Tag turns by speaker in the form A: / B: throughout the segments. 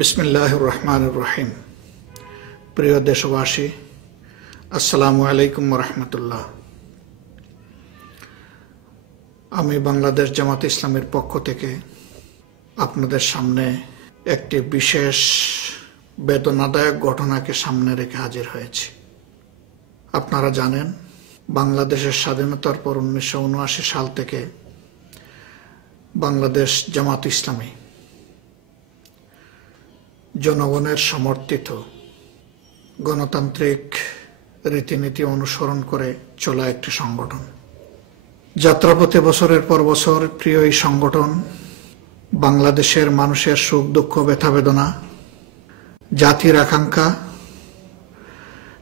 A: বিসমিল্লাহ রহমান রহিম প্রিয় দেশবাসী, আসসালামু আলাইকুম রহমতুল্লাহ আমি বাংলাদেশ জামাত ইসলামের পক্ষ থেকে আপনাদের সামনে একটি বিশেষ বেদনাদায়ক ঘটনাকে সামনে রেখে হাজির হয়েছি। আপনারা জানেন, বাংলাদেশের স্বাধীনতার পর উনিশশো উনআশি সাল থেকে বাংলাদেশ জামাত ইসলামী জনগণের সমর্থিত গণতান্ত্রিক রীতিনীতি অনুসরণ করে চলা একটি সংগঠন। যাত্রাপথে বছরের পর বছর প্রিয় এই সংগঠন বাংলাদেশের মানুষের সুখ, দুঃখ, ব্যথা, বেদনা, জাতির আকাঙ্ক্ষা,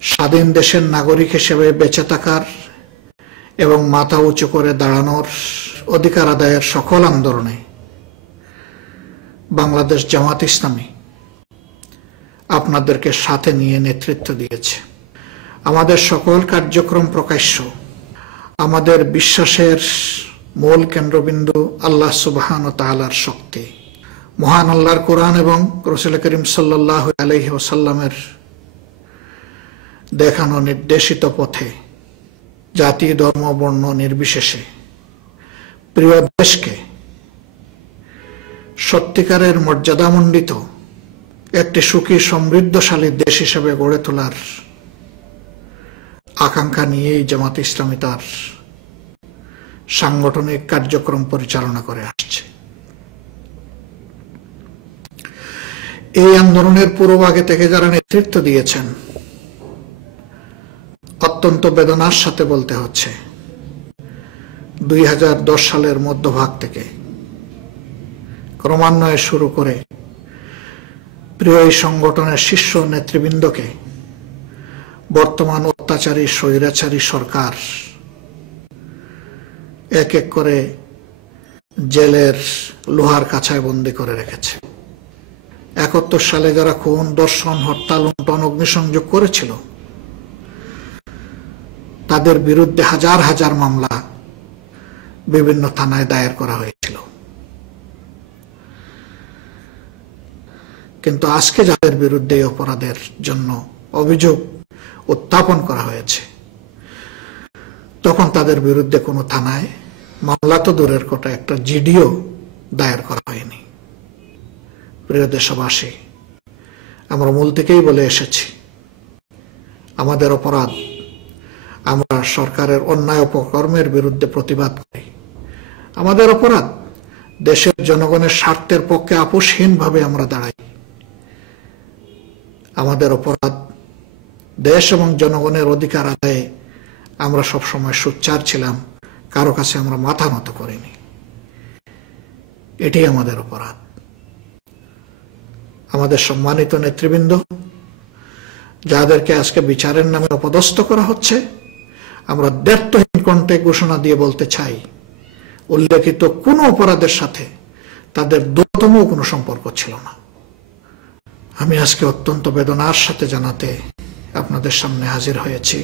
A: স্বাধীন দেশের নাগরিক হিসেবে বেঁচে থাকার এবং মাথা উঁচু করে দাঁড়ানোর অধিকার আদায়ের সকল আন্দোলনে বাংলাদেশ জামাত ইসলামী আপনাদেরকে সাথে নিয়ে নেতৃত্ব দিয়েছে। আমাদের সকল কার্যক্রম প্রকাশ্য। আমাদের বিশ্বাসের মূল কেন্দ্রবিন্দু আল্লাহ সুবাহান ও তালার শক্তি। মহান আল্লাহর কোরআন এবং রসুল করিম সাল্লাহ আলহি ওসাল্লামের দেখানো নির্দেশিত পথে, জাতি, ধর্ম, বর্ণ নির্বিশেষে প্রিয় দেশকে সত্যিকারের মর্যাদামণ্ডিত একটি সুখী, সমৃদ্ধশালী দেশ হিসেবে গড়ে তোলার আকাঙ্ক্ষা নিয়েই জামাত ইসলামী তার সাংগঠনিক কার্যক্রম পরিচালনা করে আসছে। এই আন্দোলনের পূর্বভাগে থেকে যারা নেতৃত্ব দিয়েছেন, অত্যন্ত বেদনার সাথে বলতে হচ্ছে, দুই হাজার দশ সালের মধ্যভাগ থেকে ক্রমান্বয়ে শুরু করে প্রিয় এই সংগঠনের শীর্ষ নেতৃবৃন্দকে বর্তমান অত্যাচারী, স্বৈরাচারী সরকার এক এক করে জেলের লোহার কাছায় বন্দি করে রেখেছে। একাত্তর সালে যারা খুন, দর্শন, হরতাল, লুণ্ঠন, অগ্নিসংযোগ করেছিল, তাদের বিরুদ্ধে হাজার হাজার মামলা বিভিন্ন থানায় দায়ের করা হয়েছিল। কিন্তু আজকে যাদের বিরুদ্ধে অপরাধের জন্য অভিযোগ উত্থাপন করা হয়েছে, তখন তাদের বিরুদ্ধে কোনো থানায় মামলা তো দূরের কথা একটা জিডিও দায়ের করা হয়নি। প্রিয় দেশবাসী, আমরা মূল থেকেই বলে এসেছি, আমাদের অপরাধ আমরা সরকারের অন্যায় উপকর্মের বিরুদ্ধে প্রতিবাদ করি। আমাদের অপরাধ দেশের জনগণের স্বার্থের পক্ষে আপোষহীনভাবে আমরা দাঁড়াই। আমাদের অপরাধ দেশ এবং জনগণের অধিকার আদায়ে আমরা সবসময় সোচ্চার ছিলাম, কারও কাছে আমরা মাথা নত করিনি। এটি আমাদের অপরাধ। আমাদের সম্মানিত নেতৃবৃন্দ, যাদেরকে আজকে বিচারের নামে অপদস্থ করা হচ্ছে, আমরা দ্ব্যর্থহীন কণ্ঠে ঘোষণা দিয়ে বলতে চাই, উল্লেখিত কোনো অপরাধের সাথে তাদের দূরতম কোনো সম্পর্ক ছিল না। আমি আজকে অত্যন্ত বেদনার সাথে জানাতে আপনাদের সামনে হাজির হয়েছি।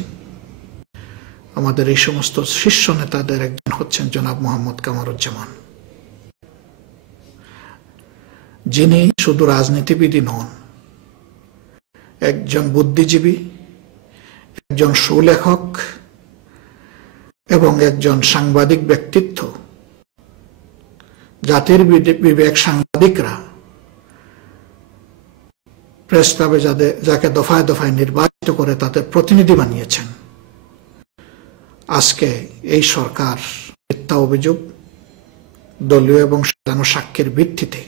A: আমাদের এই সমস্ত শীর্ষ নেতাদের একজন হচ্ছেন জনাব মোহাম্মদ কামারুজ্জামান। যিনি শুধু রাজনীতিবিদই নন, একজন বুদ্ধিজীবী, একজন সুলেখক এবং একজন সাংবাদিক ব্যক্তিত্ব। জাতির বিবেক সাংবাদিকরা প্রেস ক্লাবে যাদের, যাকে দফায় দফায় নির্বাচিত করে তাদের প্রতিনিধি বানিয়েছেন। আজকে এই সরকার মিথ্যা অভিযোগ, দলীয় এবং সাজানো সাক্ষ্যের ভিত্তিতে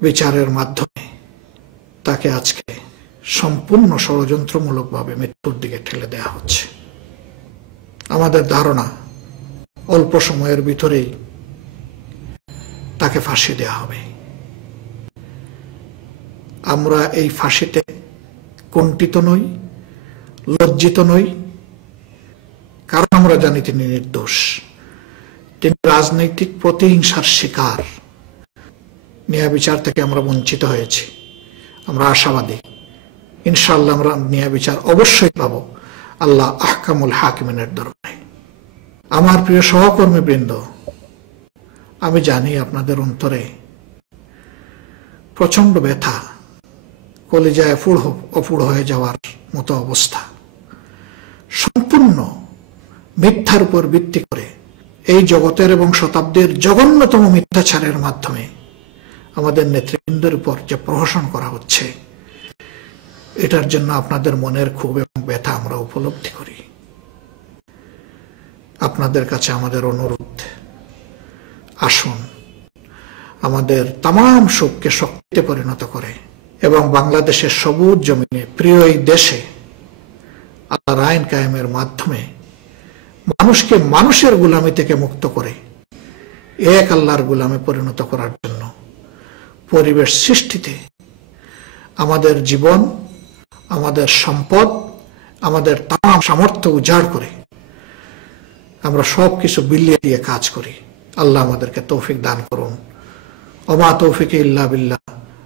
A: বিচারের মাধ্যমে তাকে আজকে সম্পূর্ণ ষড়যন্ত্রমূলকভাবে মৃত্যুর দিকে ঠেলে দেয়া হচ্ছে। আমাদের ধারণা, অল্প সময়ের ভিতরেই তাকে ফাঁসি দেয়া হবে। আমরা এই ফাঁসিতে কণ্ঠিত নই, লজ্জিত নই, কারণ আমরা জানি তিনি নির্দোষ। তিনি রাজনৈতিক প্রতিহিংসার শিকার। ন্যায় বিচার থেকে আমরা বঞ্চিত হয়েছি। আমরা আশাবাদী। ইনশাল্লাহ আমরা ন্যায় বিচার অবশ্যই পাব আল্লাহ আহকামুল হাকিমিনের দরবারে। আমার প্রিয় সহকর্মী বৃন্দ আমি জানি আপনাদের অন্তরে প্রচণ্ড ব্যথা। কলিজায় ফুড় অপুড় হয়ে যাওয়ার মতো অবস্থা। সম্পূর্ণ মিথ্যার উপর ভিত্তি করে এই জগতের এবং শতাব্দীর জঘন্যতম মিথ্যাচারের মাধ্যমে আমাদের নেতৃবৃন্দের উপর যে প্রহসন করা হচ্ছে, এটার জন্য আপনাদের মনের ক্ষোভ এবং ব্যথা আমরা উপলব্ধি করি। আপনাদের কাছে আমাদের অনুরোধ, আসুন আমাদের তাম শোককে শক্তিতে পরিণত করে এবং বাংলাদেশের সবুজ জমিনে প্রিয় এই দেশে আল্লাহর আইন কায়েমের মাধ্যমে মানুষকে মানুষের গুলামি থেকে মুক্ত করে এক আল্লাহর গুলামে পরিণত করার জন্য পরিবেশ সৃষ্টিতে আমাদের জীবন, আমাদের সম্পদ, আমাদের তাম সামর্থ্য উজাড় করে আমরা সব কিছু বিলিয়ে দিয়ে কাজ করি। আল্লাহ আমাদেরকে তৌফিক দান করুন। অমা তৌফিক ইল্লা বিল্লাহ।